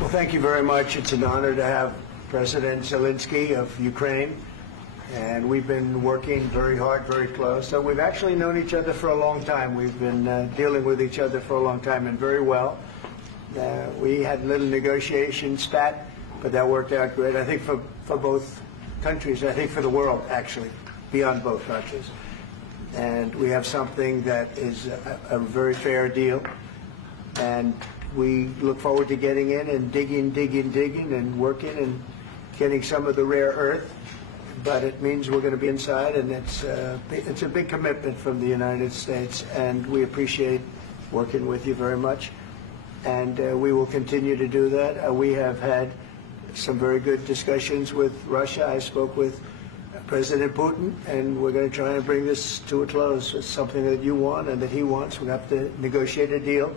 Well, thank you very much. It's an honor to have President Zelensky of Ukraine, and we've been working very hard, very close. So we've actually known each other for a long time. We've been dealing with each other for a long time, and very well. We had a little negotiation spat, but that worked out great. I think for both countries, I think for the world, actually, beyond both countries. And we have something that is a very fair deal. And we look forward to getting in and digging and working and getting some of the rare earth. But it means we're going to be inside, and it's a big commitment from the United States, and we appreciate working with you very much. And we will continue to do that. We have had some very good discussions with Russia. I spoke with President Putin, and we're going to try and bring this to a close. It's something that you want and that he wants. We have to negotiate a deal.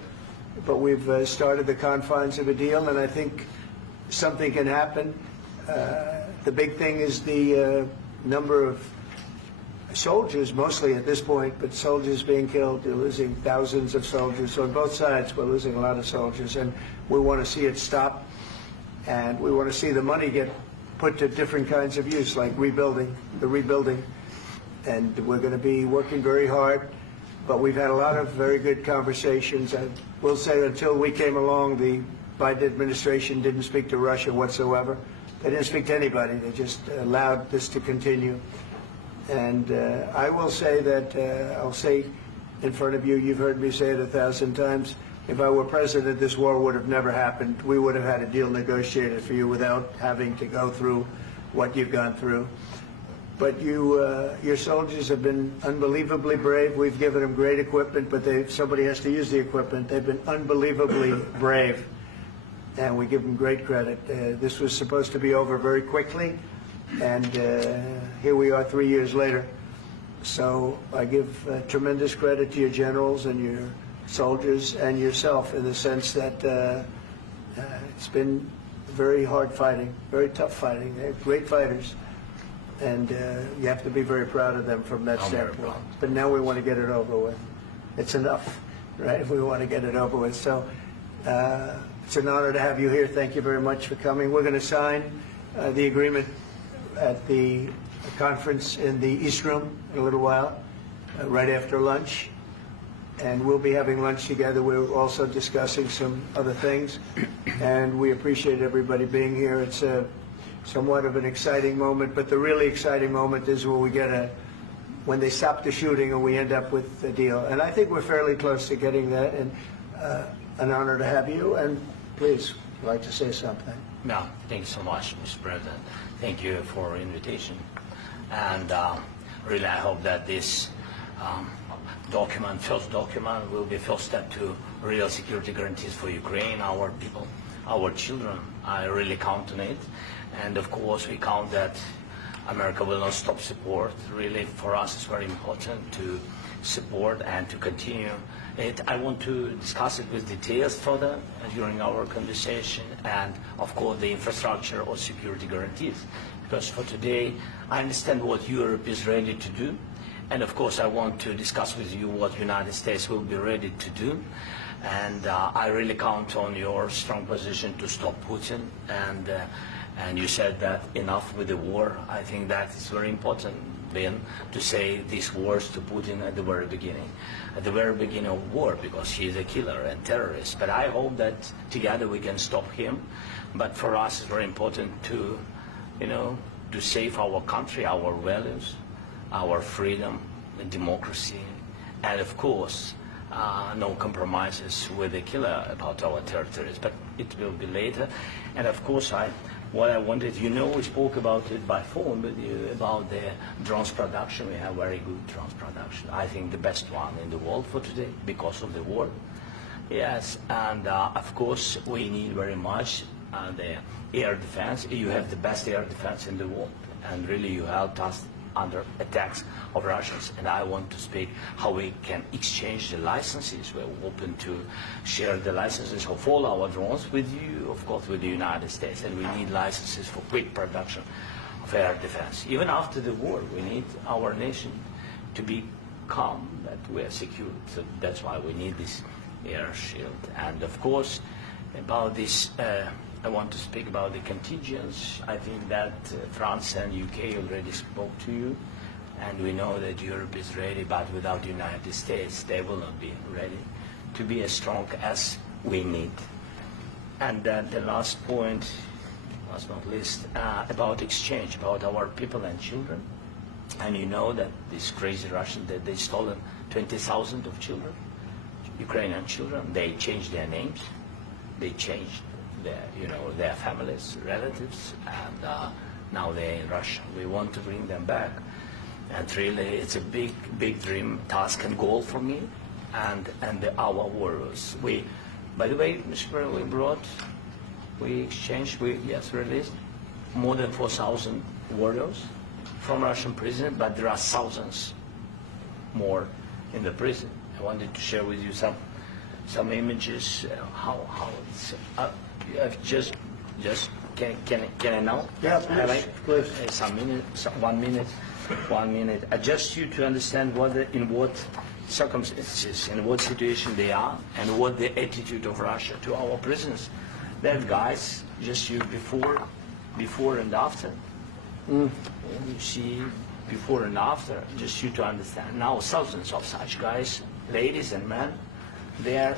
But we've started the confines of a deal, and I think something can happen. The big thing is the number of soldiers, mostly at this point, but soldiers being killed. They're losing thousands of soldiers. So on both sides, we're losing a lot of soldiers, and we want to see it stop. And we want to see the money get put to different kinds of use, like rebuilding. And we're going to be working very hard. But we've had a lot of very good conversations. I will say until we came along, the Biden administration didn't speak to Russia whatsoever. They didn't speak to anybody. They just allowed this to continue. And I will say that, I'll say in front of you, you've heard me say it 1,000 times, if I were president, this war would have never happened. We would have had a deal negotiated for you without having to go through what you've gone through. But your soldiers have been unbelievably brave. We've given them great equipment, but somebody has to use the equipment. They've been unbelievably brave, and we give them great credit. This was supposed to be over very quickly, and here we are 3 years later. So I give tremendous credit to your generals and your soldiers and yourself in the sense that it's been very hard fighting, very tough fighting. They're great fighters. And you have to be very proud of them from that standpoint. But now we want to get it over with. It's enough, right? We want to get it over with. So it's an honor to have you here. Thank you very much for coming. We're going to sign the agreement at the conference in the East Room in a little while, right after lunch. And we'll be having lunch together. We're also discussing some other things. And we appreciate everybody being here. It's somewhat of an exciting moment, but the really exciting moment is when they stop the shooting and we end up with a deal. And I think we're fairly close to getting that, and an honor to have you. And please, I'd like to say something. No, thank you so much, Mr. President. Thank you for the invitation. And really, I hope that this first document, will be first step to real security guarantees for Ukraine, our people, our children. I really count on it. And of course, we count that America will not stop support. Really, for us, it's very important to support and to continue it. I want to discuss it with details further during our conversation, and of course, the infrastructure or security guarantees. Because for today, I understand what Europe is ready to do. And of course, I want to discuss with you what the United States will be ready to do. And I really count on your strong position to stop Putin. And you said that enough with the war. I think that is very important, Ben, to say these words to Putin at the very beginning of war, because he is a killer and terrorist. But I hope that together we can stop him. But for us, it's very important to, to save our country, our values, our freedom, and democracy, and of course, no compromises with the killer about our territories. But it will be later. And of course, what I wanted, we spoke about it by phone with you about the drones production. We have very good drones production. I think the best one in the world for today because of the war. Yes, and of course we need very much the air defense. You have the best air defense in the world, and really you helped us under attacks of Russians. And I want to speak how we can exchange the licenses. We're open to share the licenses of all our drones with you, of course, with the United States. And we need licenses for quick production of air defense. Even after the war, we need our nation to be calm, that we are secure. So that's why we need this air shield. And of course, about this I want to speak about the contingents. I think that France and UK already spoke to you, and we know that Europe is ready, but without the United States, they will not be ready to be as strong as we need. And then the last point, last but not least, about exchange, about our people and children. And you know that these crazy Russians, that they stolen 20,000 of children, Ukrainian children. They changed their names, they changed their families, relatives, and now they're in Russia. We want to bring them back, and really, it's a big dream, task, and goal for me, and our warriors. By the way, Mr. President, we exchanged, released more than 4,000 warriors from Russian prison, but there are thousands more in the prison. I wanted to share with you some images. How it's just can I now? Yeah, please. One minute. Just you to understand in what circumstances, in what situation they are, and what the attitude of Russia to our prisoners. That guys, just you before and after. You see before and after, just you to understand. Now thousands of such guys, ladies and men, there,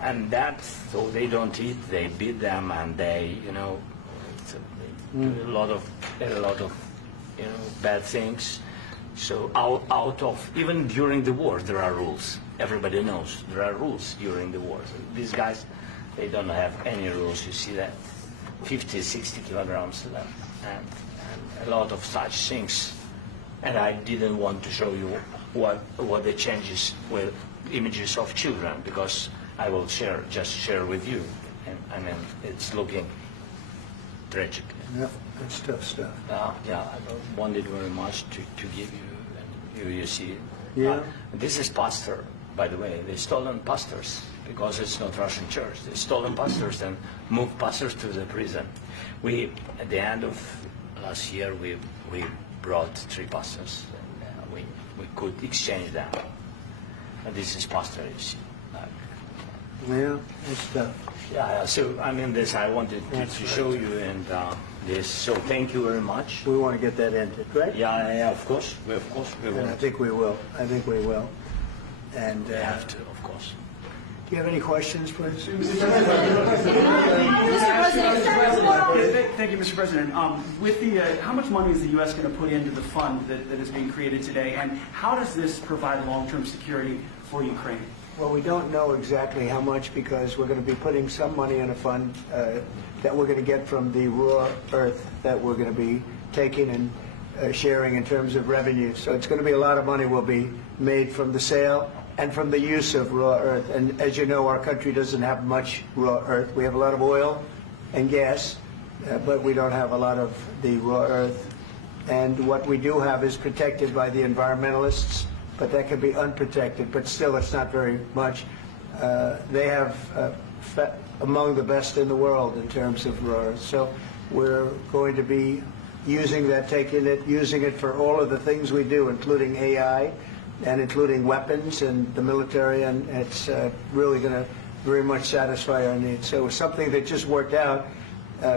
and that, so they don't eat, they beat them, and they do a lot of bad things. So out of, even during the war, there are rules. Everybody knows there are rules during the war. So these guys, they don't have any rules. You see that 50, 60 kilograms left, and a lot of such things. And I didn't want to show you what the changes with images of children, because I will just share with you, and I mean, it's looking tragic. Yeah, that's tough stuff. Yeah, I wanted very much to give you, and you see. Yeah. This is pastor, by the way. They stolen pastors, because it's not Russian church. They stolen pastors and moved pastors to the prison. At the end of last year, we brought 3 pastors, and we could exchange them. And this is pastor, you see. Yeah, that's tough. Yeah, so I mean, this I wanted to show you, and this. So thank you very much. We want to get that ended, right? Yeah, of course. We And will. I think we will. And We have to, of course. do you have any questions, please? Thank you, Mr. President. With the, how much money is the U.S. going to put into the fund that is being created today, and how does this provide long-term security for Ukraine? Well, we don't know exactly how much, because we're going to be putting some money in a fund that we're going to get from the raw earth that we're going to be taking and sharing in terms of revenue. So it's going to be a lot of money will be made from the sale and from the use of raw earth. And as you know, our country doesn't have much raw earth. We have a lot of oil and gas, but we don't have a lot of the raw earth. And what we do have is protected by the environmentalists, but that can be unprotected, but still it's not very much. They have among the best in the world in terms of raw earth. So we're going to be using that, using it for all of the things we do, including AI and including weapons and the military, and it's really going to very much satisfy our needs. So it's something that just worked out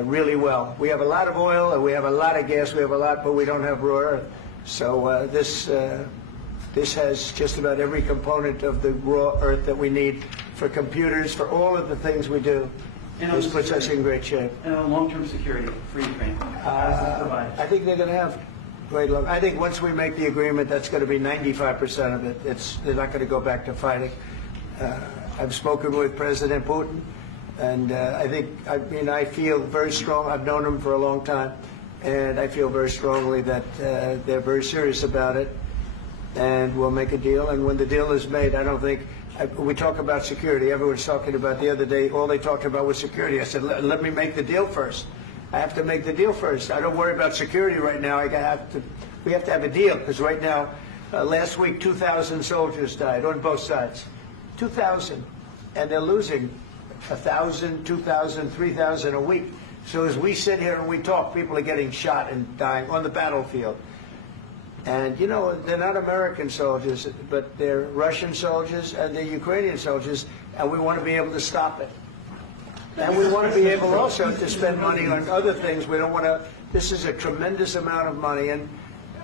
really well. We have a lot of oil, and we have a lot of gas, we have a lot, but we don't have raw earth. So this has just about every component of the raw earth that we need for computers, for all of the things we do. This puts us in great shape. And long-term security for Ukraine. How does this provide? I think they're going to have great luck. I think once we make the agreement, that's going to be 95% of it. They're not going to go back to fighting. I've spoken with President Putin, and I feel very strong. I've known him for a long time, and I feel very strongly that they're very serious about it, and we'll make a deal. And when the deal is made, I don't think we talk about security. Everyone's talking about the other day. All they talked about was security. I said, let me make the deal first. I have to make the deal first. I don't worry about security right now. We have to have a deal, because right now, last week, 2,000 soldiers died on both sides. 2,000, and they're losing 1,000, 2,000, 3,000 a week. So as we sit here and we talk, people are getting shot and dying on the battlefield. And, you know, they're not American soldiers, but they're Russian soldiers and they're Ukrainian soldiers, and we want to be able to stop it. And we want to be able also to spend money on other things. We don't want to, this is a tremendous amount of money. And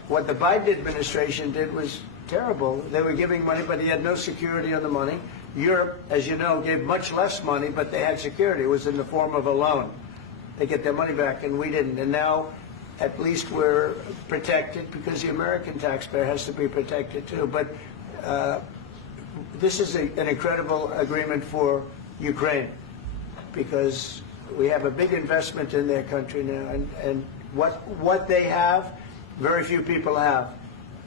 what the Biden administration did was terrible. They were giving money, but he had no security on the money. Europe, as you know, gave much less money, but they had security. It was in the form of a loan. They get their money back, and we didn't. And now, at least we're protected because the American taxpayer has to be protected too. But this is an incredible agreement for Ukraine because we have a big investment in their country now, and what they have, very few people have.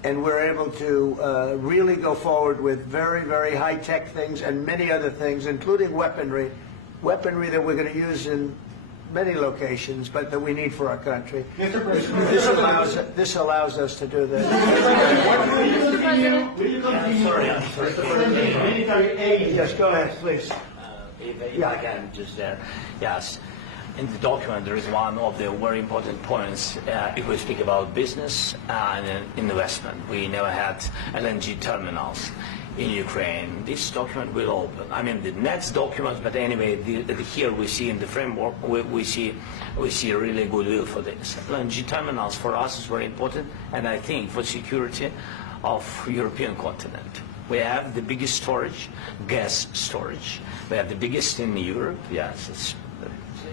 And we're able to really go forward with very, very high-tech things and many other things, including weaponry that we're going to use in many locations, but that we need for our country. This allows us to do that. Will you continue sending military aid? Yes, go ahead, please. If I can just there. Yes. In the document, there is one of the very important points. If we speak about business and investment, we never had LNG terminals in Ukraine. This document will open. I mean, the next document, but anyway, here we see in the framework, we see really goodwill for this. LNG terminals for us is very important, and I think for security of European continent. We have the biggest storage, gas storage. We have the biggest in Europe. Yes,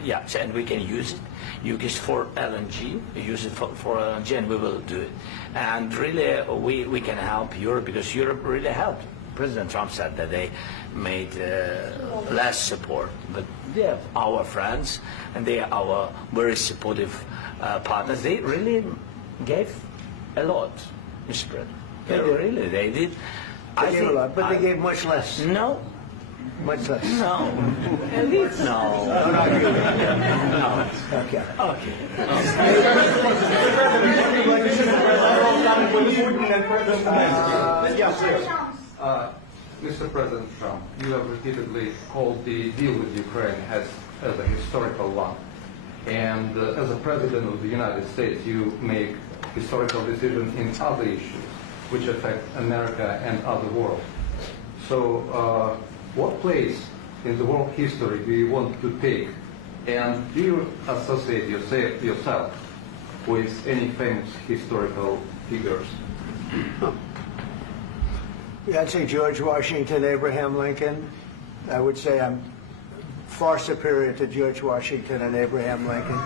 yes, and we can use it. Use it for LNG, use it for LNG, and we will do it. And really, we can help Europe because Europe really helped. President Trump said that they made less support, but they are our friends, and they are our very supportive partners. They really gave a lot, Mr. President. They did. They gave a lot, but they gave much less. No. Much less. No. No. No. Okay. Okay. Mr. President Trump, you have repeatedly called the deal with Ukraine as a historical one. And as a President of the United States, you make historical decisions in other issues which affect America and other world. So what place in the world history do you want to take? And do you associate yourself with any famous historical figures? Yeah, I'd say George Washington, Abraham Lincoln. I would say I'm far superior to George Washington and Abraham Lincoln.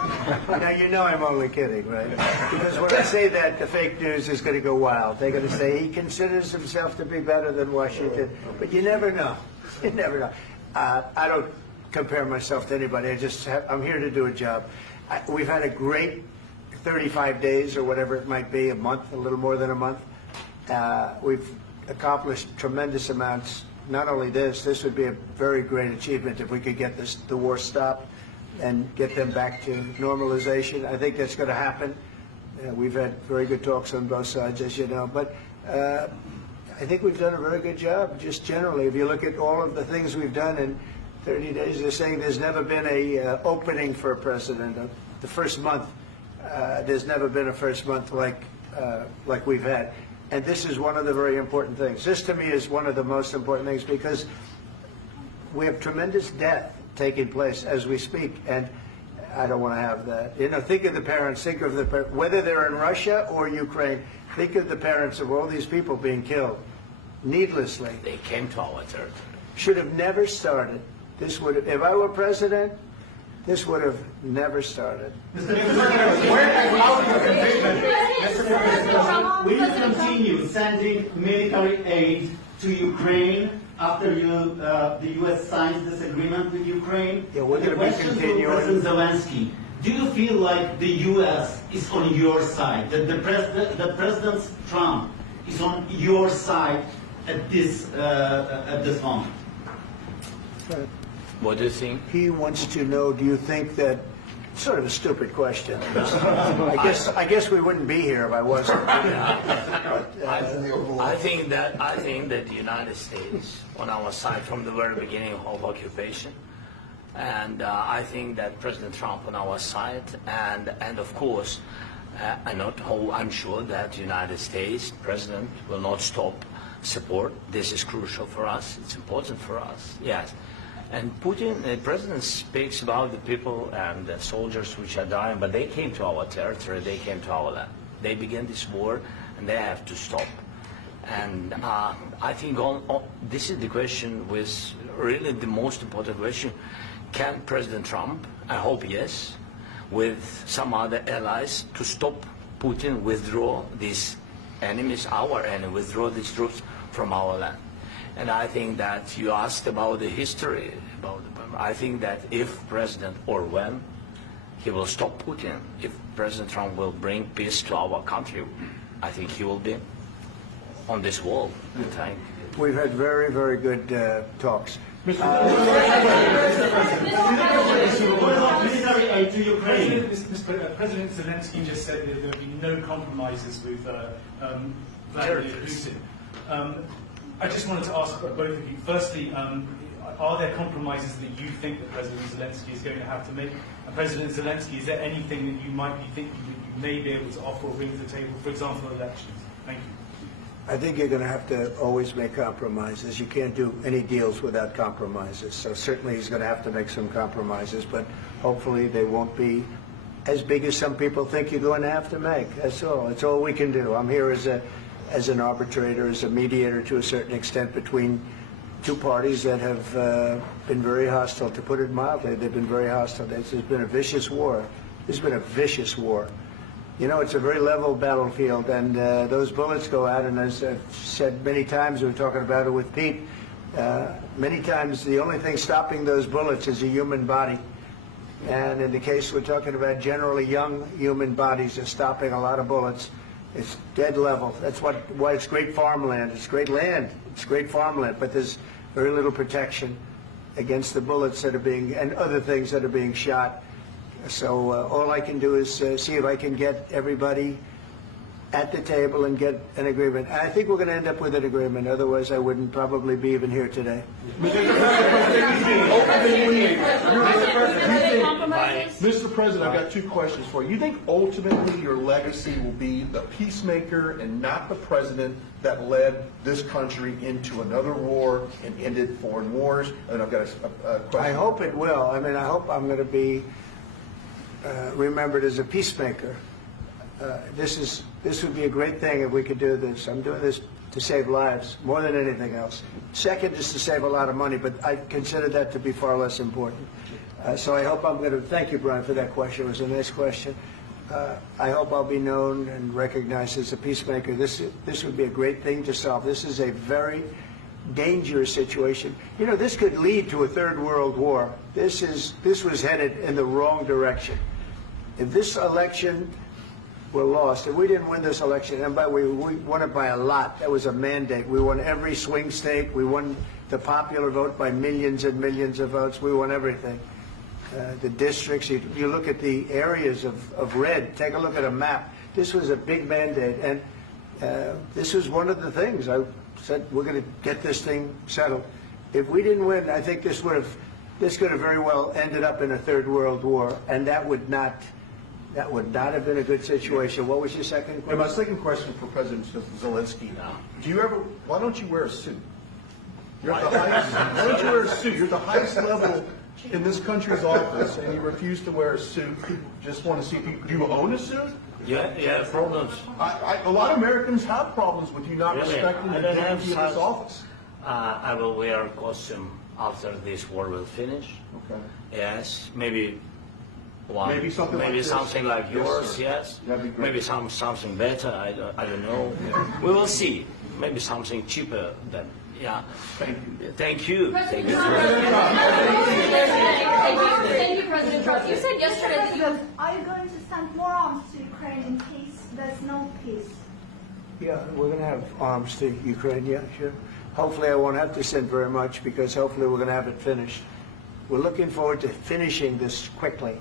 Now, you know I'm only kidding, right? Because when I say that, the fake news is going to go wild. They're going to say he considers himself to be better than Washington. But you never know. You never know. I don't compare myself to anybody. I'm here to do a job. We've had a great 35 days or whatever it might be, a month, a little more than a month. We've accomplished tremendous amounts. Not only this would be a very great achievement if we could get the war stopped and get them back to normalization. I think that's going to happen. We've had very good talks on both sides, as you know. But I think we've done a very good job, just generally. If you look at all of the things we've done in 30 days, they're saying there's never been a opening for a president. The first month, there's never been a first month like we've had. And this is one of the very important things. This, to me, is one of the most important things because we have tremendous death taking place as we speak, and I don't want to have that. You know, think of the parents, think of the parents, whether they're in Russia or Ukraine, think of the parents of all these people being killed needlessly. They came to our territory. Should have never started. This would have, if I were president, this would have never started. Mr. President, will you continue sending military aid to Ukraine after the U.S. signs this agreement with Ukraine? Yeah, we're going to be continuing. President Zelensky, do you feel like the U.S. is on your side, that the President Trump is on your side at this moment? What do you think? He wants to know, do you think that, sort of a stupid question. I guess we wouldn't be here if I wasn't. I think that the United States on our side from the very beginning of occupation, and I think that President Trump on our side, and of course, I'm sure that the United States President will not stop support. This is crucial for us. It's important for us. Yes. And Putin, the president speaks about the people and the soldiers which are dying, but they came to our territory, they came to our land. They began this war, and they have to stop. And I think this is the question, with really the most important question. Can President Trump, I hope yes, with some other allies, to stop Putin, withdraw these enemies, our enemy, withdraw these troops from our land? And I think that you asked about the history, I think that if President, or when, he will stop Putin, if President Trump will bring peace to our country, I think he will be on this wall. We've had very, very good talks. Military aid to Ukraine. President Zelensky just said that there would be no compromises with Vladimir Putin. I just wanted to ask both of you, firstly, are there compromises that you think that President Zelensky is going to have to make? And President Zelensky, is there anything that you might be thinking that you may be able to offer or bring to the table, for example, elections? Thank you. I think you're going to have to always make compromises. You can't do any deals without compromises. So certainly he's going to have to make some compromises, but hopefully they won't be as big as some people think you're going to have to make. That's all. It's all we can do. I'm here as an arbitrator, as a mediator to a certain extent between two parties that have been very hostile, to put it mildly. They've been very hostile. This has been a vicious war. This has been a vicious war. You know, it's a very level battlefield, and those bullets go out, and as I've said many times, we were talking about it with Pete, many times the only thing stopping those bullets is a human body. And in the case we're talking about, generally young human bodies are stopping a lot of bullets. It's dead level. That's why it's great farmland. It's great land. It's great farmland, but there's very little protection against the bullets that are being, and other things that are being shot. So all I can do is see if I can get everybody at the table and get an agreement. I think we're going to end up with an agreement. Otherwise, I wouldn't probably be even here today. Mr. President, I've got two questions for you. You think ultimately your legacy will be the peacemaker and not the president that led this country into another war and ended foreign wars? And I've got a question. I hope it will. I mean, I hope I'm going to be remembered as a peacemaker. This would be a great thing if we could do this. I'm doing this to save lives more than anything else. Second is to save a lot of money, but I consider that to be far less important. So I hope I'm going to, thank you, Brian, for that question. It was a nice question. I hope I'll be known and recognized as a peacemaker. This would be a great thing to solve. This is a very dangerous situation. You know, this could lead to a third world war. This was headed in the wrong direction. If this election were lost, if we didn't win this election, and by we won it by a lot, that was a mandate. We won every swing state. We won the popular vote by millions and millions of votes. We won everything. The districts, you look at the areas of red, take a look at a map. This was a big mandate, and this was one of the things. I said, we're going to get this thing settled. If we didn't win, I think this could have very well ended up in a third world war, and that would not have been a good situation. What was your second question? And my second question for President Zelensky. Why don't you wear a suit? You're at the highest, why don't you wear a suit? You're at the highest level in this country's office, and you refuse to wear a suit. People just want to see if do you own a suit? Yeah, problems. A lot of Americans have problems with you not respecting the dignity of this office. I will wear a costume after this war will finish. Okay. Yes, maybe one. Maybe something like this. Something like yours. Yes. That'd be great. Maybe something better. I don't know. We will see. Maybe something cheaper than. Yeah. Thank you. Thank you. Thank you, President Trump. You said yesterday that you have. Are you going to send more arms to Ukraine in case there's no peace? Yeah, we're going to have arms to Ukraine, yeah, sure. Hopefully I won't have to send very much, because hopefully we're going to have it finished. We're looking forward to finishing this quickly.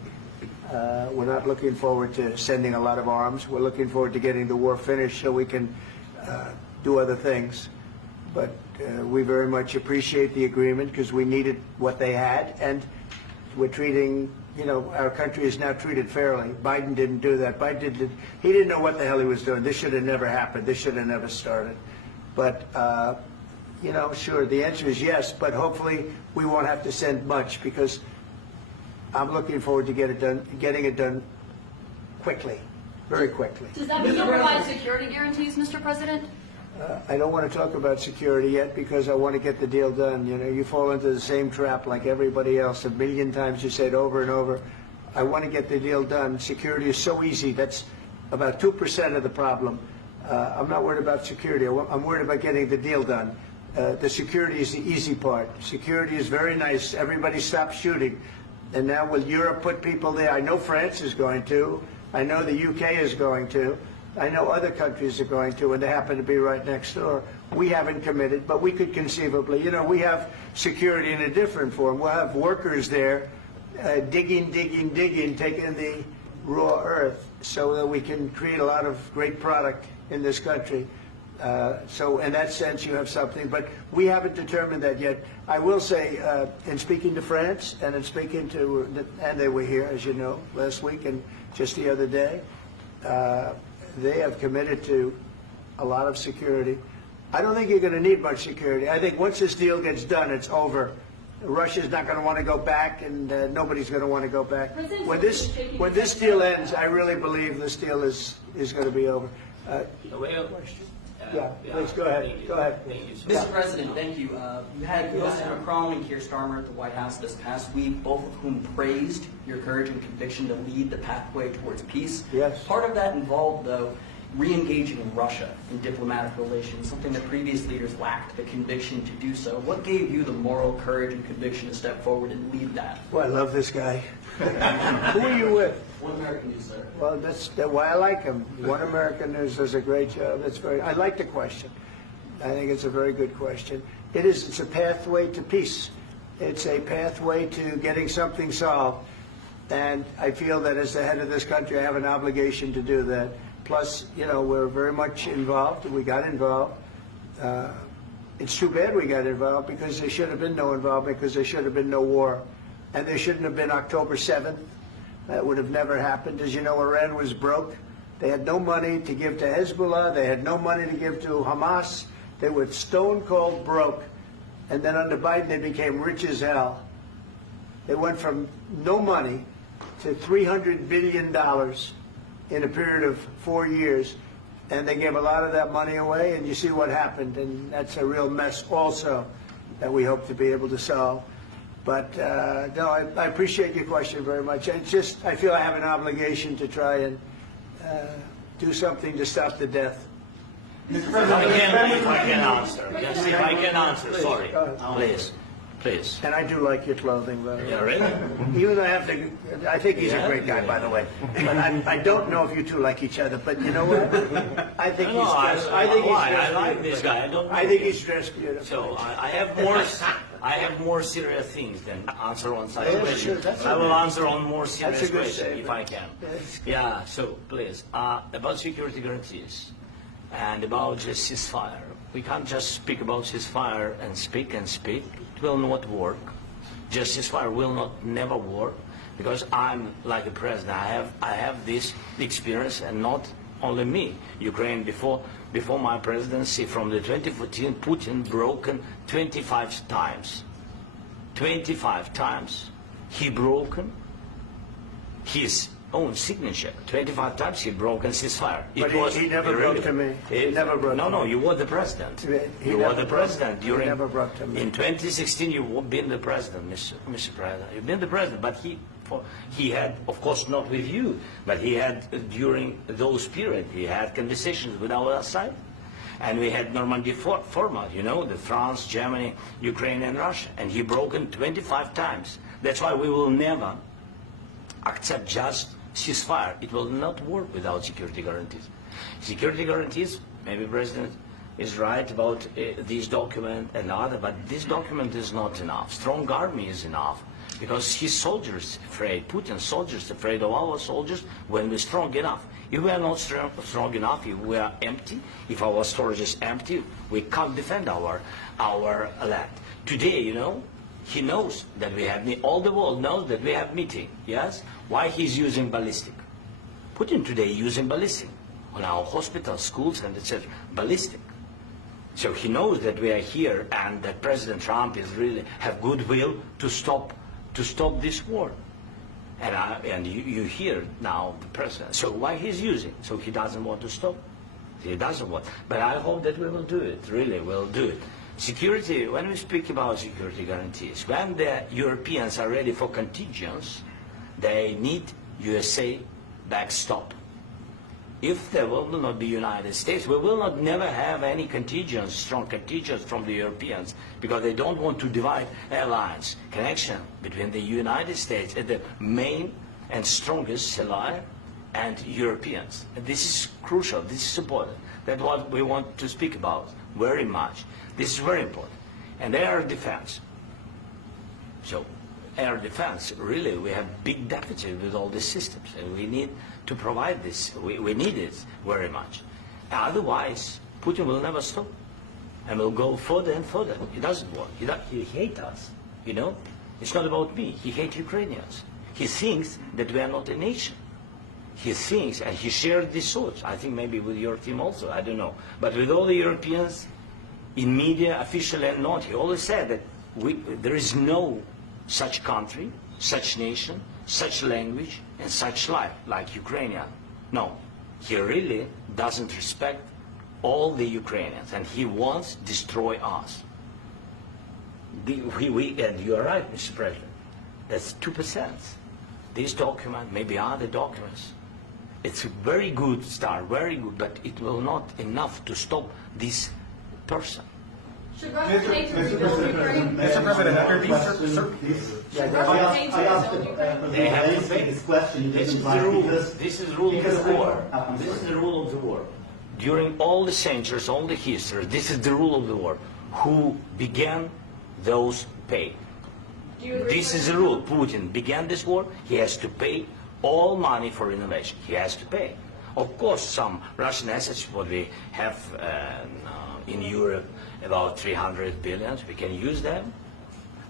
We're not looking forward to sending a lot of arms. We're looking forward to getting the war finished so we can do other things. But we very much appreciate the agreement, because we needed what they had, and we're treating, you know, our country is now treated fairly. Biden didn't do that. He didn't know what the hell he was doing. This should have never happened. This should have never started. But, you know, sure, the answer is yes, but hopefully we won't have to send much, because I'm looking forward to getting it done quickly, very quickly. Does that mean you'll provide security guarantees, Mr. President? I don't want to talk about security yet, because I want to get the deal done. You know, you fall into the same trap like everybody else. A million times you say it over and over. I want to get the deal done. Security is so easy. That's about 2% of the problem. I'm not worried about security. I'm worried about getting the deal done. The security is the easy part. Security is very nice. Everybody stopped shooting. And now will Europe put people there? I know France is going to. I know the UK is going to. I know other countries are going to, and they happen to be right next door. We haven't committed, but we could conceivably. You know, we have security in a different form. We'll have workers there digging, taking the raw earth so that we can create a lot of great product in this country. So in that sense, you have something, but we haven't determined that yet. I will say, in speaking to France and in speaking to, and they were here, as you know, last week and just the other day, they have committed to a lot of security. I don't think you're going to need much security. I think once this deal gets done, it's over. Russia's not going to want to go back, and nobody's going to want to go back. When this deal ends, I really believe this deal is going to be over. Yeah, please go ahead. Go ahead. Mr. President, thank you. You had President Macron and Keir Starmer at the White House this past week, both of whom praised your courage and conviction to lead the pathway towards peace. Yes. Part of that involved, though, re-engaging Russia in diplomatic relations, something that previous leaders lacked the conviction to do so. What gave you the moral courage and conviction to step forward and lead that? Well, I love this guy. Who are you with? One American News, sir. Well, that's why I like him. One American News does a great job. I like the question. I think it's a very good question. It's a pathway to peace. It's a pathway to getting something solved. And I feel that as the head of this country, I have an obligation to do that. Plus, you know, we're very much involved. We got involved. It's too bad we got involved, because there should have been no involvement, because there should have been no war. And there shouldn't have been October 7th. That would have never happened. As you know, Iran was broke. They had no money to give to Hezbollah. They had no money to give to Hamas. They were stone cold broke. And then under Biden, they became rich as hell. They went from no money to $300 billion in a period of 4 years. And they gave a lot of that money away, and you see what happened. And that's a real mess also that we hope to be able to solve. But no, I appreciate your question very much. I feel I have an obligation to try and do something to stop the death. If I can answer. Yes, if I can answer, sorry. Please. And I do like your clothing, by the way. Yeah, really? Even though I think he's a great guy, by the way. But I don't know if you two like each other. But you know what? I think he's dressed. I like this guy. I think he's dressed beautiful. So I have more serious things than answer on such question. Sure, I will answer on more serious question statement. if I can. Yes. Yeah. So please, about security guarantees and about the ceasefire. We can't just speak about ceasefire and speak. It will not work. Just ceasefire will never work, because I'm like a president. I have this experience, and not only me. Ukraine before my presidency, from the 2014, Putin broken 25 times. 25 times he broken his own signature. 25 times he broken ceasefire. But he never broke to me. He never broke to me. No, you were the president. You were the president during. He never broke to me. In 2016, you've been the president, Mr. President. You've been the president, but he had, of course, not with you, but he had during those periods. He had conversations with our side, and we had Normandy format. You know, the France, Germany, Ukraine, and Russia, and he broken 25 times. That's why we will never accept just ceasefire. It will not work without security guarantees. Security guarantees, maybe President is right about this document and other, but this document is not enough. Strong army is enough, because his soldiers afraid, Putin's soldiers afraid of our soldiers when we're strong enough. If we are not strong enough, if we are empty, if our storage is empty, we can't defend our land. Today, you know, he knows that we have, all the world knows that we have meeting, yes? Why he's using ballistic? Putin today using ballistic on our hospitals, schools, and etc. Ballistic. So he knows that we are here and that President Trump is really have goodwill to stop this war. And you hear now the president. So why he's using? So he doesn't want to stop. He doesn't want. But I hope that we will do it. Really, we'll do it. Security. When we speak about security guarantees, when the Europeans are ready for contingents, they need USA backstop. If there will not be United States, we will not never have any contingents, strong contingents from the Europeans, because they don't want to divide alliance, connection between the United States and the main and strongest ally and Europeans. And this is crucial, this is important. That's what we want to speak about very much. This is very important. And air defense. So air defense, really, we have big deficit with all these systems, and we need to provide this. We need it very much. Otherwise, Putin will never stop, and will go further and further. He doesn't want. He hates us, you know? It's not about me. He hates Ukrainians. He thinks that we are not a nation. He thinks, and he shared these thoughts, I think maybe with your team also, I don't know. But with all the Europeans, in media, officially and not, he always said that there is no such country, such nation, such language, and such life like Ukrainian. No, he really doesn't respect all the Ukrainians, and he wants to destroy us. And you are right, Mr. President. That's 2%. This document, maybe other documents, it's a very good start, very good, but it will not enough to stop this person. Should Russia pay to rebuild Ukraine? Mr. President, after these Should Russia pay to rebuild Ukraine? They have to pay. This question. This is the rule. This is the rule of the war. This is the rule of the war. During all the centuries, all the history, this is the rule of the war. Who began, those pay. Do you agree This with is the rule. Putin began this war. He has to pay all money for innovation. He has to pay. Of course, some Russian assets, what we have in Europe, about 300 billion, we can use them.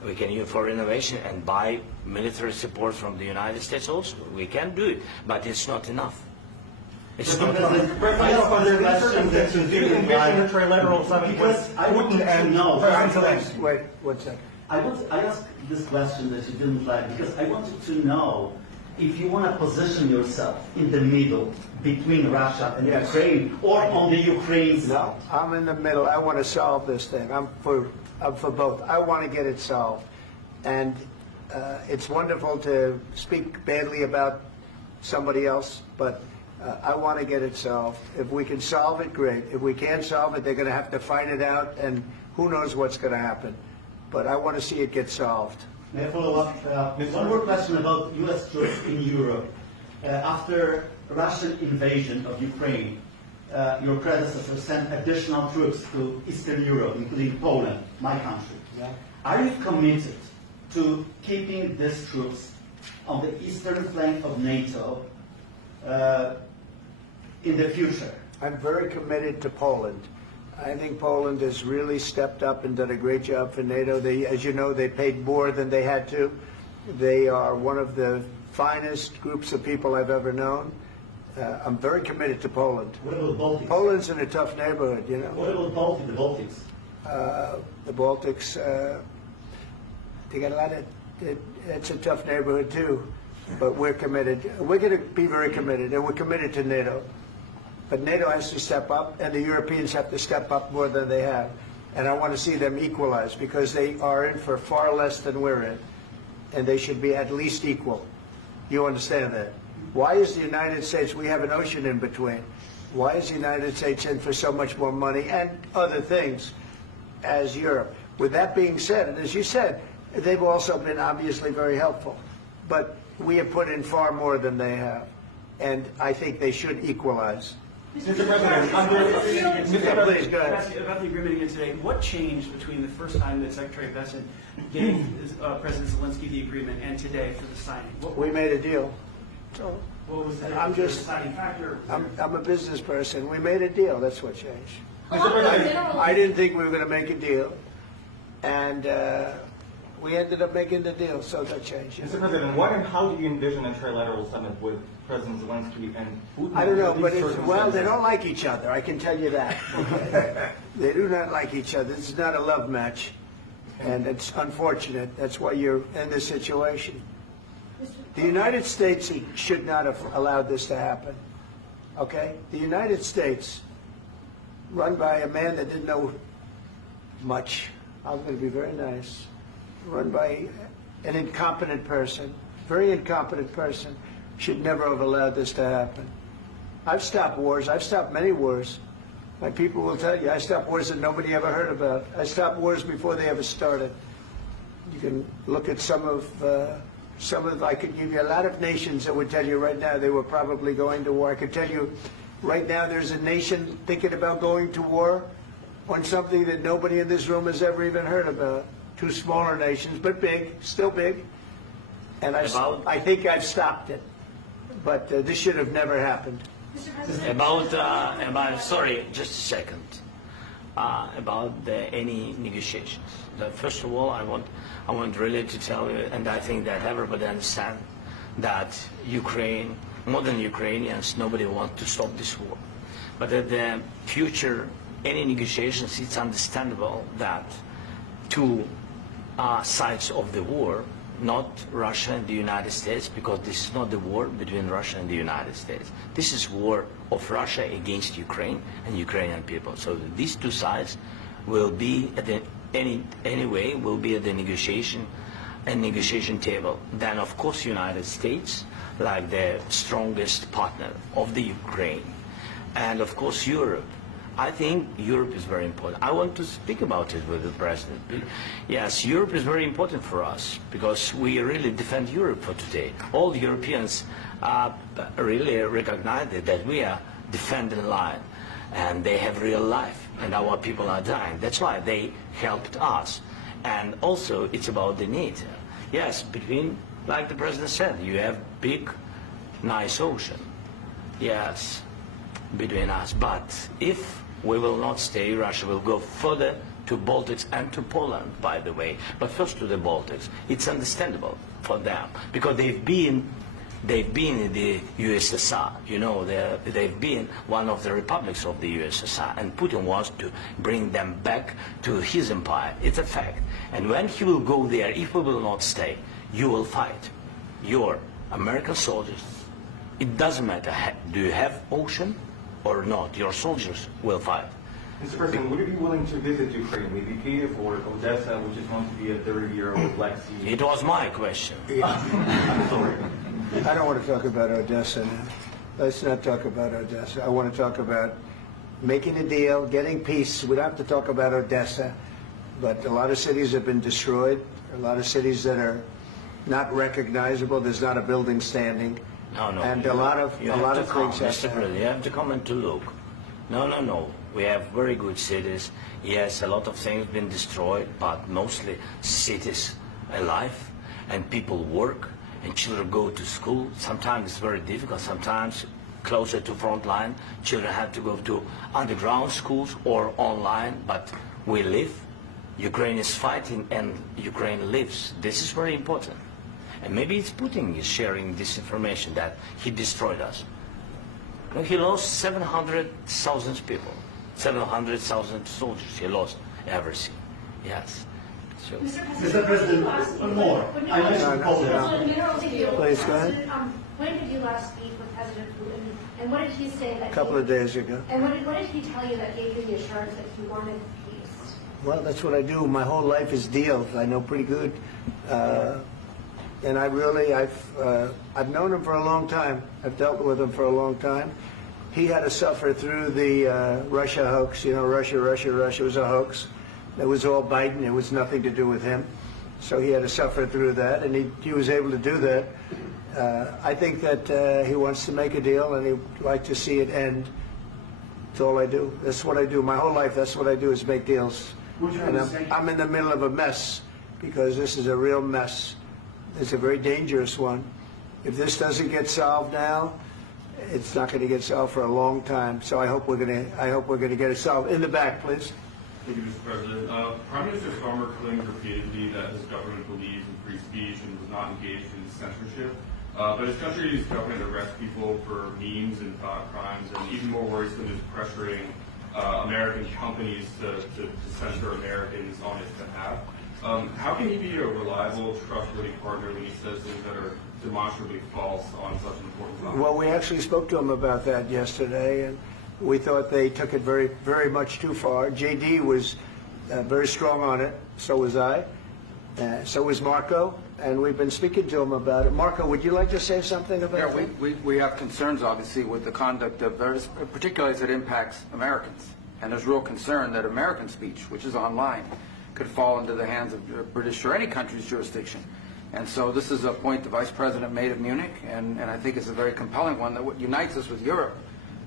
We can use for innovation and buy military support from the United States also. We can do it, but it's not enough. It's not enough. Because I want to know. Wait, 1 second. I asked this question that you didn't like because I wanted to know if you want to position yourself in the middle between Russia and Yes. Ukraine or on the Ukraine side. No, I'm in the middle. I want to solve this thing. I'm for both. I want to get it solved. And it's wonderful to speak badly about somebody else, but I want to get it solved. If we can solve it, great. If we can't solve it, they're going to have to fight it out, and who knows what's going to happen. But I want to see it get solved. May I follow up? One more question about U.S. troops in Europe. After Russian invasion of Ukraine, your predecessor sent additional troops to Eastern Europe, including Poland, my country. Yeah. Are you committed to keeping these troops on the eastern flank of NATO in the future? I'm very committed to Poland. I think Poland has really stepped up and done a great job for NATO. They, as you know, they paid more than they had to. They are one of the finest groups of people I've ever known. I'm very committed to Poland. What about Baltics? Poland's in a tough neighborhood, you know. What about the Baltics? The Baltics, they got a lot of, it's a tough neighborhood too, but we're committed. We're going to be very committed, and we're committed to NATO. But NATO has to step up, and the Europeans have to step up more than they have. And I want to see them equalize, because they are in for far less than we're in, and they should be at least equal. You understand that? Why is the United States, we have an ocean in between, why is the United States in for so much more money and other things as Europe? With that being said, and as you said, they've also been obviously very helpful. But we have put in far more than they have, and I think they should equalize. Mr. President, Please, go ahead. ask you about the agreement again today. What changed between the first time that Secretary Versão gave President Zelensky the agreement and today for the signing? We made a deal. What was the I'm just, deciding factor? I'm a business person. We made a deal. That's what changed. Along with minerals. I didn't think we were going to make a deal, and We ended up making the deal, so that changed. Mr. President, what and how do you envision a trilateral summit with President Zelensky and Putin? I don't know, but These well, they circumstances? don't like each other. I can tell you that. Okay? They do not like each other. It's not a love match, and it's unfortunate. That's why you're in this situation. The United States should not have allowed this to happen. Okay? The United States, run by a man that didn't know much. I'm going to be very nice. Run by an incompetent person, very incompetent person, should never have allowed this to happen. I've stopped wars. I've stopped many wars. My people will tell you, I stopped wars that nobody ever heard about. I stopped wars before they ever started. You can look at some of, I could give you a lot of nations that would tell you right now they were probably going to war. I could tell you right now there's a nation thinking about going to war on something that nobody in this room has ever even heard about. Two smaller nations, but big, still big. And I think I've stopped it. But this should have never happened. Sorry, just a second. About any negotiations. First of all, I want really to tell you, and I think that everybody understands that Ukraine, more than Ukrainians, nobody wants to stop this war. But at the future, any negotiations, it's understandable that two sides of the war, not Russia and the United States, because this is not the war between Russia and the United States. This is war of Russia against Ukraine and Ukrainian people. So these two sides will be at the anyway will be at the negotiation table. Then of course United States, like the strongest partner of the Ukraine, and of course Europe. I think Europe is very important. I want to speak about it with the President. Yes, Europe is very important for us because we really defend Europe for today. All the Europeans really recognize that we are defending line and they have real life and our people are dying. That's why they helped us. And also it's about the NATO. Yes, between, like the President said, you have big, nice ocean. Yes, between us. But if we will not stay, Russia will go further to Baltics and to Poland, by the way. But first to the Baltics. It's understandable for them because they've been in the USSR. You know, they've been one of the republics of the USSR, and Putin wants to bring them back to his empire. It's a fact. And when he will go there, if we will not stay, you will fight. Your American soldiers. It doesn't matter. Do you have ocean or not? Your soldiers will fight. Mr. President, would you be willing to visit Ukraine, maybe Kyiv or Odessa, which is going to be a third year of Black Sea? It was my question. I'm sorry. I don't want to talk about Odessa now. Let's not talk about Odessa. I want to talk about making a deal, getting peace. We don't have to talk about Odessa, but a lot of cities have been destroyed. A lot of cities that are not recognizable. There's not a building standing. No. And a lot of things have Mr. President, you have to come and to look. No. We have very good cities. Yes, a lot of things been destroyed, but mostly cities alive, and people work, and children go to school. Sometimes it's very difficult. Sometimes closer to front line, children have to go to underground schools or online. But we live. Ukraine is fighting, and Ukraine lives. This is very important. And maybe it's Putin is sharing this information that he destroyed us. He lost 700,000 people, 700,000 soldiers. He lost everything. Yes. So. Mr. President, one more. I mentioned Poland. Please, go ahead. When did you last speak with President Putin, and what did he say that? A couple of days ago. And what did he tell you that gave you the assurance that he wanted peace? Well, that's what I do. My whole life is deals. I know pretty good. And I've known him for a long time. I've dealt with him for a long time. He had to suffer through the Russia hoax. You know, Russia was a hoax. It was all Biden. It was nothing to do with him. So he had to suffer through that, and he was able to do that. I think that he wants to make a deal, and he'd like to see it end. That's all I do. That's what I do. My whole life, that's what I do is make deals. And I'm in the middle of a mess because this is a real mess. It's a very dangerous one. If this doesn't get solved now, it's not going to get solved for a long time. So I hope we're going to get it solved. In the back, please. Thank you, Mr. President. Prime Minister Starmer claimed repeatedly that his government believes in free speech and was not engaged in censorship. But his country's government arrests people for memes and thought crimes, and even more worrisome is pressuring American companies to censor Americans on his behalf. How can he be a reliable, trustworthy partner when he says things that are demonstrably false on such an important topic? Well, we actually spoke to him about that yesterday, and we thought they took it very, very much too far. JD was very strong on it. So was I. So was Marco. And we've been speaking to him about it. Marco, would you like to say something about that? We have concerns, obviously, with the conduct of various, particularly as it impacts Americans. And there's real concern that American speech, which is online, could fall into the hands of British or any country's jurisdiction. And so this is a point the Vice President made at Munich, and I think it's a very compelling one, that what unites us with Europe,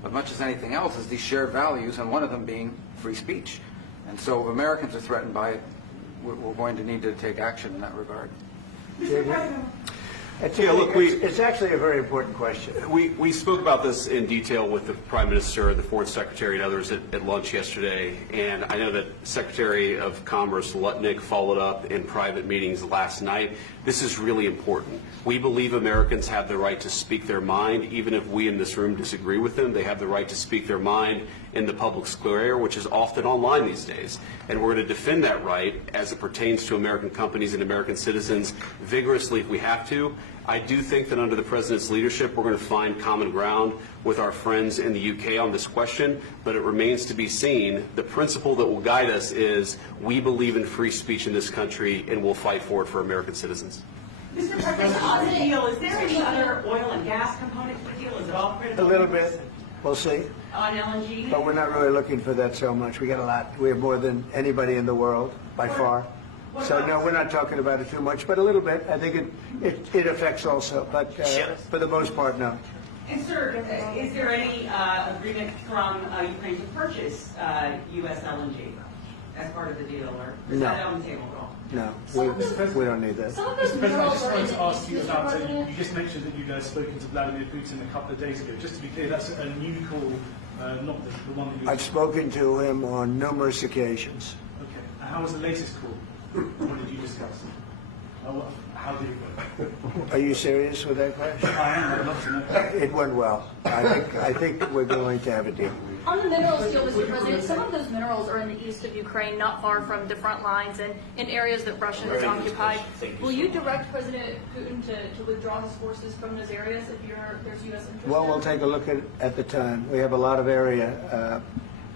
as much as anything else, is these shared values, and one of them being free speech. And so if Americans are threatened by it, we're going to need to take action in that regard. Mr. President. It's actually a very important question. We spoke about this in detail with the Prime Minister, the Foreign Secretary, and others at lunch yesterday, and I know that Secretary of Commerce Lutnick followed up in private meetings last night. This is really important. We believe Americans have the right to speak their mind, even if we in this room disagree with them. They have the right to speak their mind in the public square, which is often online these days. And we're going to defend that right as it pertains to American companies and American citizens vigorously if we have to. I do think that under the President's leadership, we're going to find common ground with our friends in the UK on this question, but it remains to be seen. The principle that will guide us is we believe in free speech in this country, and we'll fight for it for American citizens. Mr. President, on the deal, is there any other oil and gas component to the deal? Is it all critical? A little bit. We'll see. On LNG? But we're not really looking for that so much. We got a lot. We have more than anybody in the world, by far. So no, we're not talking about it too much, but a little bit. I think it affects also, but for the most part, no. And sir, is there any agreement from Ukraine to purchase U.S. LNG as part of the deal, or is that on the table at all? No, we don't need that. Mr. President, I just wanted to ask you about, you just mentioned that you'd spoken to Vladimir Putin a couple of days ago. Just to be clear, that's a new call, not the one that you... I've spoken to him on numerous occasions. Okay. And how was the latest call? What did you discuss? How did it go? Are you serious with that question? I am. I'd love to know. It went well. I think we're going to have a deal. On the minerals deal, Mr. President, some of those minerals are in the east of Ukraine, not far from the front lines and in areas that Russia has occupied. Will you direct President Putin to withdraw his forces from those areas if there's U.S. interest? Well, we'll take a look at the time. We have a lot of area.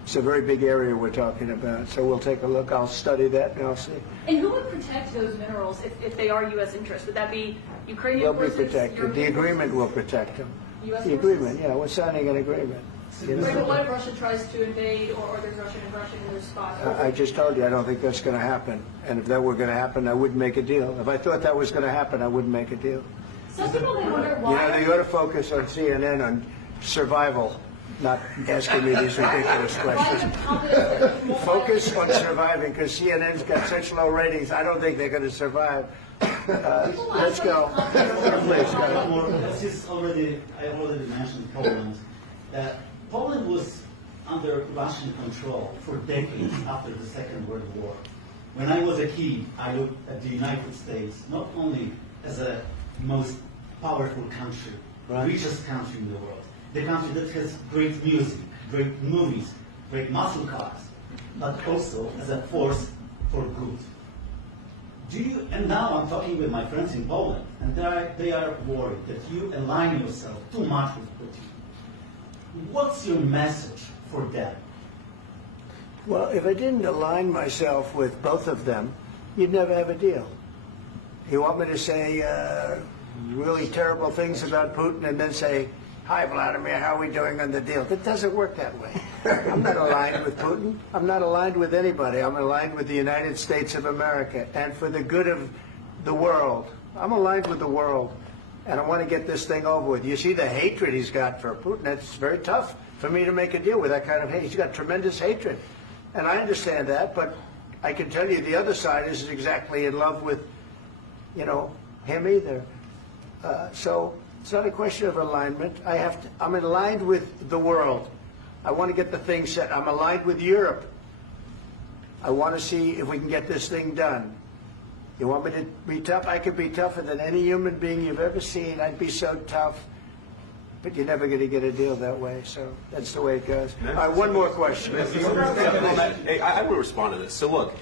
It's a very big area we're talking about, so we'll take a look. I'll study that and I'll see. And who would protect those minerals if they are U.S. interests? Would that be Ukrainian forces? They'll be protected. The agreement will protect them. US the agreement, yeah, we're signing an agreement. Right, but what if Russia tries to invade or there's Russian aggression in those spots? I just told you I don't think that's going to happen. And if that were going to happen, I wouldn't make a deal. If I thought that was going to happen, I wouldn't make a deal. Some people may wonder why... You ought to focus on CNN on survival, not asking me these ridiculous questions. Focus on surviving, because CNN's got such low ratings. I don't think they're going to survive. Let's go. Please go. I already mentioned Poland. Poland was under Russian control for decades after the Second World War. When I was a kid, I looked at the United States not only as a most powerful country, richest country in the world, the country that has great music, great movies, great muscle cars, but also as a force for good. And now I'm talking with my friends in Poland, and they are worried that you align yourself too much with Putin. What's your message for them? Well, if I didn't align myself with both of them, you'd never have a deal. You want me to say really terrible things about Putin and then say, "Hi, Vladimir, how are we doing on the deal?" It doesn't work that way. I'm not aligned with Putin. I'm not aligned with anybody. I'm aligned with the United States of America and for the good of the world. I'm aligned with the world, and I want to get this thing over with. You see the hatred he's got for Putin. It's very tough for me to make a deal with that kind of hate. He's got tremendous hatred, and I understand that, but I can tell you the other side isn't exactly in love with, him either. So it's not a question of alignment. I'm aligned with the world. I want to get the thing set. I'm aligned with Europe. I want to see if we can get this thing done. You want me to be tough? I could be tougher than any human being you've ever seen. I'd be so tough. But you're never going to get a deal that way, so that's the way it goes. All right, one more question. Hey, I want to respond to this. So look,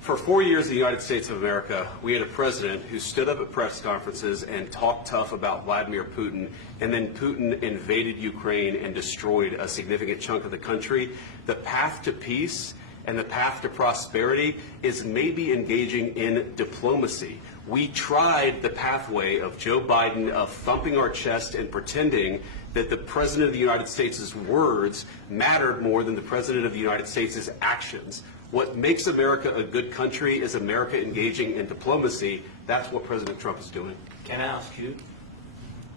for 4 years in the United States of America, we had a president who stood up at press conferences and talked tough about Vladimir Putin, and then Putin invaded Ukraine and destroyed a significant chunk of the country. The path to peace and the path to prosperity is maybe engaging in diplomacy. We tried the pathway of Joe Biden of thumping our chest and pretending that the President of the United States' words mattered more than the President of the United States' actions. What makes America a good country is America engaging in diplomacy. That's what President Trump is doing. Can I ask you?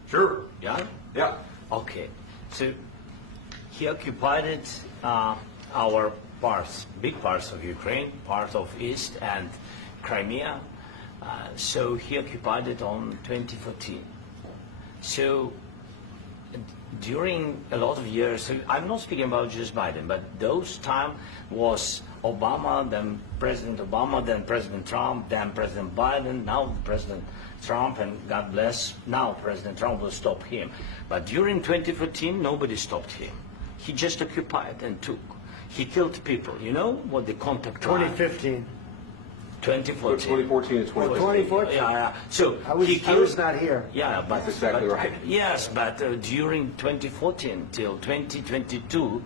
Sure. Yeah? Yeah. Okay. So he occupied our parts, big parts of Ukraine, part of East and Crimea. So he occupied it on 2014. So during a lot of years, so I'm not speaking about just Biden, but those time was Obama, then President Obama, then President Trump, then President Biden, now President Trump, and God bless, now President Trump will stop him. But during 2014, nobody stopped him. He just occupied and took. He killed people. You know what the contact 2015. 2014. 2014 and 2014. 2014. Yeah. So I was not here. Yeah, but that's exactly right. Yes, but during 2014 till 2022,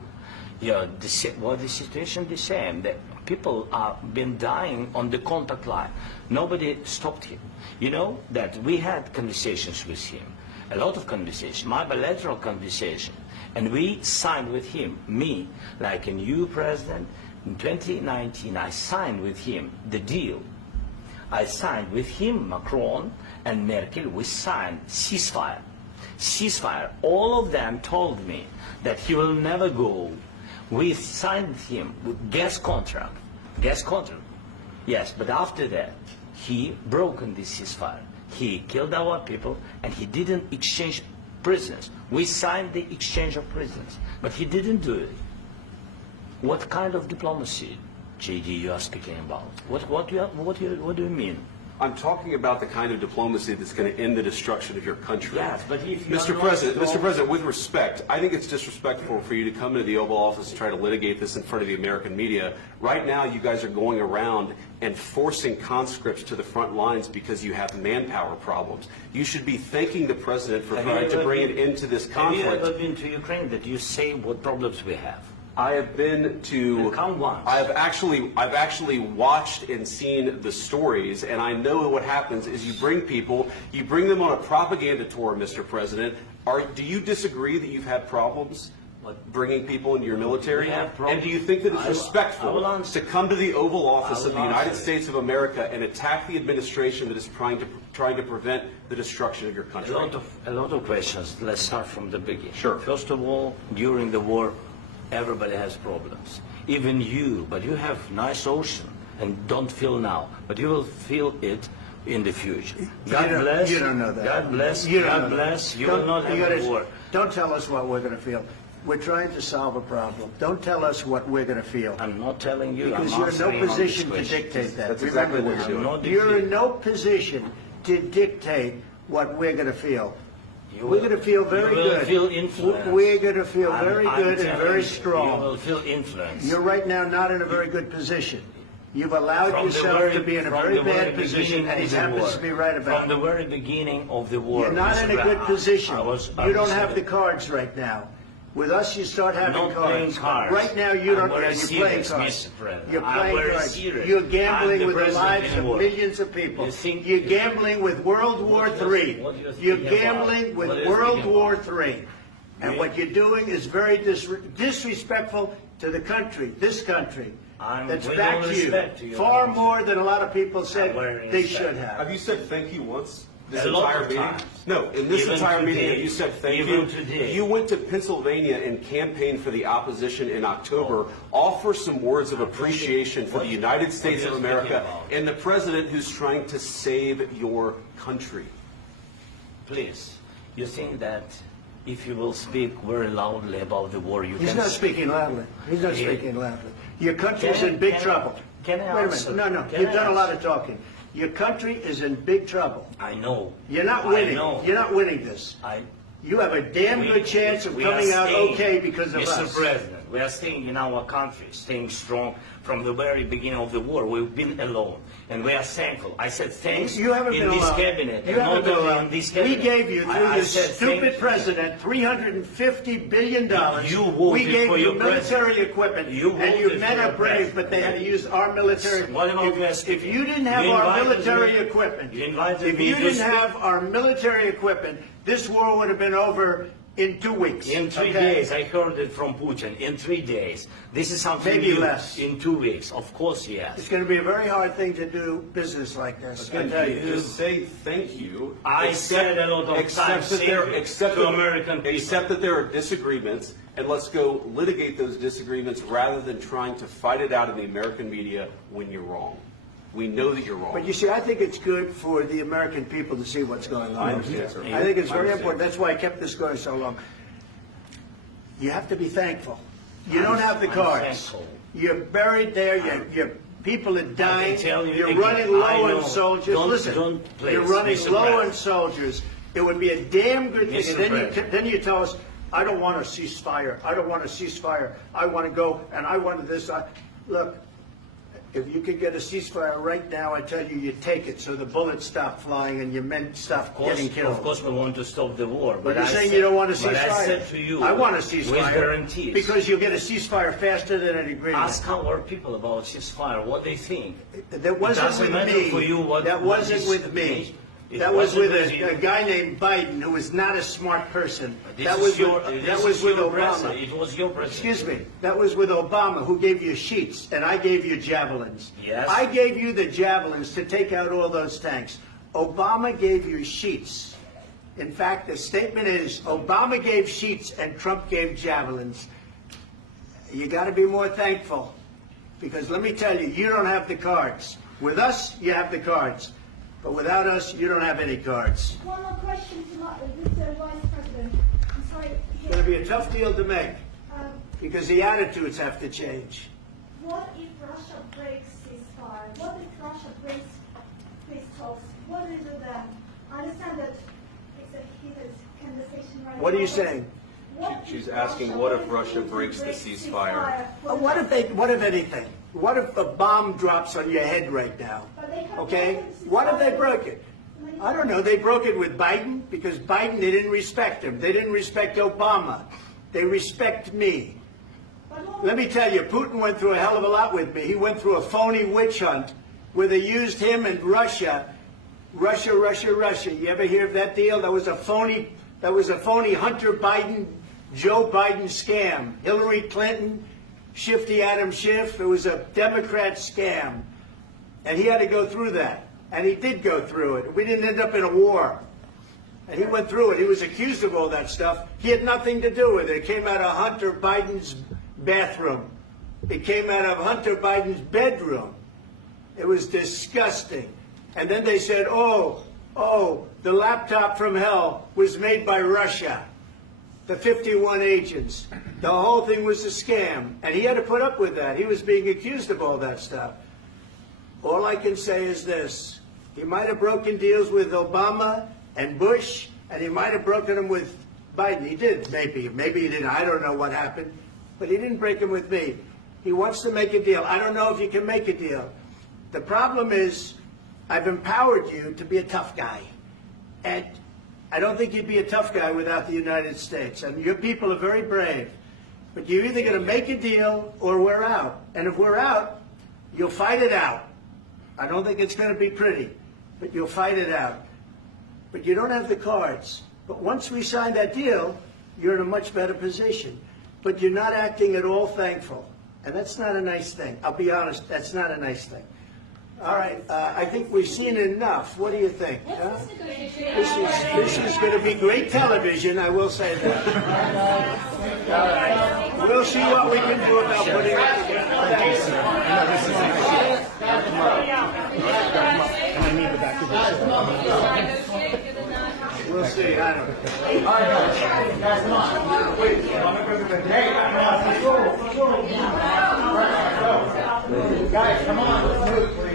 yeah, the situation the same. The people have been dying on the contact line. Nobody stopped him. You know that we had conversations with him, a lot of conversations, my bilateral conversation, and we signed with him, me, like a new president. In 2019, I signed with him the deal. I signed with him, Macron and Merkel, we signed ceasefire. Ceasefire. All of them told me that he will never go. We signed him with gas contract. Gas contract. Yes, but after that, he broken this ceasefire. He killed our people and he didn't exchange prisoners. We signed the exchange of prisoners, but he didn't do it. What kind of diplomacy, JD, you are speaking about? What do you mean? I'm talking about the kind of diplomacy that's going to end the destruction of your country. Yes, but if you Mr. President, with respect, I think it's disrespectful for you to come into the Oval Office and try to litigate this in front of the American media. Right now, you guys are going around and forcing conscripts to the front lines because you have manpower problems. You should be thanking the President for trying to bring it into this conflict. Have you ever been to Ukraine that you say what problems we have? I have been to. Count once. I've actually watched and seen the stories, and I know what happens is you bring people, you bring them on a propaganda tour, Mr. President. Do you disagree that you've had problems bringing people into your military? And do you think that it's respectful to come to the Oval Office of the United States of America and attack the administration that is trying to prevent the destruction of your country? A lot of questions. Let's start from the beginning. Sure. First of all, during the war, everybody has problems. Even you, but you have nice ocean and don't feel now, but you will feel it in the future. God bless. You don't know that. God bless. You God bless. You will not have a war. Don't tell us what we're going to feel. We're trying to solve a problem. Don't tell us what we're going to feel. I'm not telling you. Because I'm you're in no answering on position this to question. dictate that. That's exactly what you're doing. You're in no position to dictate what we're going to feel. We're going to feel very good. You will feel influence. We're going to feel very good and very strong. You will feel influence. You're right now not in a very good position. You've allowed yourself to be in a very bad position, and he happens to be right about it. From the very beginning of the war. You're not in a good position. You don't have the the cards right now. With us, you start having not playing cards. Right now, you don't. I'm very You're playing serious, cards. Mr. President. You're I'm playing very cards. serious. You're gambling I'm with the president lives of anymore. millions of people. You're gambling with World War III. You're gambling with World War III. And what you're doing is very disrespectful to the country, this country, that's backed you far more than a lot of people said they should have. Have you said thank you once? This A lot entire of meeting? times. No, in this Even entire meeting, today. have you said thank Even you? today. You went to Pennsylvania and campaigned for the opposition in October. Offer some words of appreciation for the United States of America and the president who's trying to save your country. Please, you think that if you will speak very loudly about the war, you He's can... not speaking loudly. He's not speaking loudly. Your country's in big trouble. Can I Wait a answer? minute. No. Can You've I done a lot answer? of talking. Your country is in big trouble. I know. You're not I winning. know. You're not winning this. You have a damn good chance of coming out okay because of Mr. us. President, we are staying in our country, staying strong from the very beginning of the war. We've been alone, and we are thankful. I said thanks You haven't in been this alone. cabinet, You and haven't not been only alone. in this We cabinet. gave you, through I this said stupid thank you. president, $350 billion. You voted We gave for you your military president. equipment, You and your voted men for are your brave, president. but they had to use our military. What about West? If you didn't have You our invited military me- equipment, you invited if me you to didn't speak. have our military equipment, this war would have been over in 2 weeks. In 3 okay? days, I heard it from Putin. In 3 days, this is something Maybe new. less. In 2 weeks, of course, yes. It's going to be a very hard thing to do business like this. I tell you. Just say thank you. I said a lot of times that there, thank you except to that, American people. Except that there are disagreements, and let's go litigate those disagreements rather than trying to fight it out in the American media when you're wrong. We know that you're wrong. But you see, I think it's good for the American people to see what's going on. I understand, sir. I think it's I very understand. important. That's why I kept this going so long. You have to be thankful. You don't have the I'm cards. thankful. You're buried there. Your people are dying. tell you You're again, running I low know. on soldiers. Don't- Listen, don't please, you're running Mr. low on President. soldiers. It would be a damn good thing. Mr. And then President. then you tell us, I don't want a ceasefire. I don't want a ceasefire. I want to go, and I want this. Look, if you could get a ceasefire right now, I tell you, you take it so the bullets stop flying and your men stop getting killed. Of course, we want to stop the war. But you're I saying said- you don't want a ceasefire. But I said to you, I want a with ceasefire. guarantees. Because you'll get a ceasefire faster than an agreement. Ask our people about ceasefire, what they think. That wasn't It doesn't with matter me. for you what That what wasn't is- with me. It That was wasn't with you. a guy named Biden, who was not a smart person. This That is was your- with, this that was is with your Obama. president. It was your president. Excuse me. That was with Obama, who gave you sheets, and I gave you javelins. Yes. I gave you the javelins to take out all those tanks. Obama gave you sheets. In fact, the statement is Obama gave sheets and Trump gave javelins. You got to be more thankful, because let me tell you, you don't have the cards. With us, you have the cards. But without us, you don't have any cards. One more question to Mr. Vice President. I'm sorry. It's going to be a tough deal to make, Um, because the attitudes have to change. What if Russia breaks ceasefire? What if Russia breaks peace talks? What do you do then? I understand that it's a heated conversation right now. What are you but saying? what She's if asking, what if Russia breaks the ceasefire? What if anything? What if a bomb drops on your head right now? But they have Okay? broken ceasefire. What if they broke it? I don't know. They broke it with Biden, because Biden, they didn't respect him. They didn't respect Obama. They respect me. Let me tell you, Putin went through a hell of a lot with me. He went through a phony witch hunt where they used him and Russia. Russia. You ever hear of that deal? That was a phony Hunter Biden, Joe Biden scam. Hillary Clinton, Shifty Adam Schiff. It was a Democrat scam. And he had to go through that. And he did go through it. We didn't end up in a war. And he went through it. He was accused of all that stuff. He had nothing to do with it. It came out of Hunter Biden's bathroom. It came out of Hunter Biden's bedroom. It was disgusting. And then they said, oh, the laptop from hell was made by Russia. The 51 agents. The whole thing was a scam. And he had to put up with that. He was being accused of all that stuff. All I can say is this. He might have broken deals with Obama and Bush, and he might have broken them with Biden. He did, maybe. Maybe he didn't. I don't know what happened. But he didn't break them with me. He wants to make a deal. I don't know if you can make a deal. The problem is, I've empowered you to be a tough guy. And I don't think you'd be a tough guy without the United States. And your people are very brave. But you're either going to make a deal or we're out. And if we're out, you'll fight it out. I don't think it's going to be pretty, but you'll fight it out. But you don't have the cards. But once we sign that deal, you're in a much better position. But you're not acting at all thankful. And that's not a nice thing. I'll be honest, that's not a nice thing. All right, I think we've seen enough. What do you think? Huh? This is going to be great television, I will say that. All right. We'll see what we can do about putting it together. Thanks. And I need the back of this. We'll see. I don't know. All right, guys, come on. Wait, I'm the president. Hey, let's go. Guys, come on, let's move, please.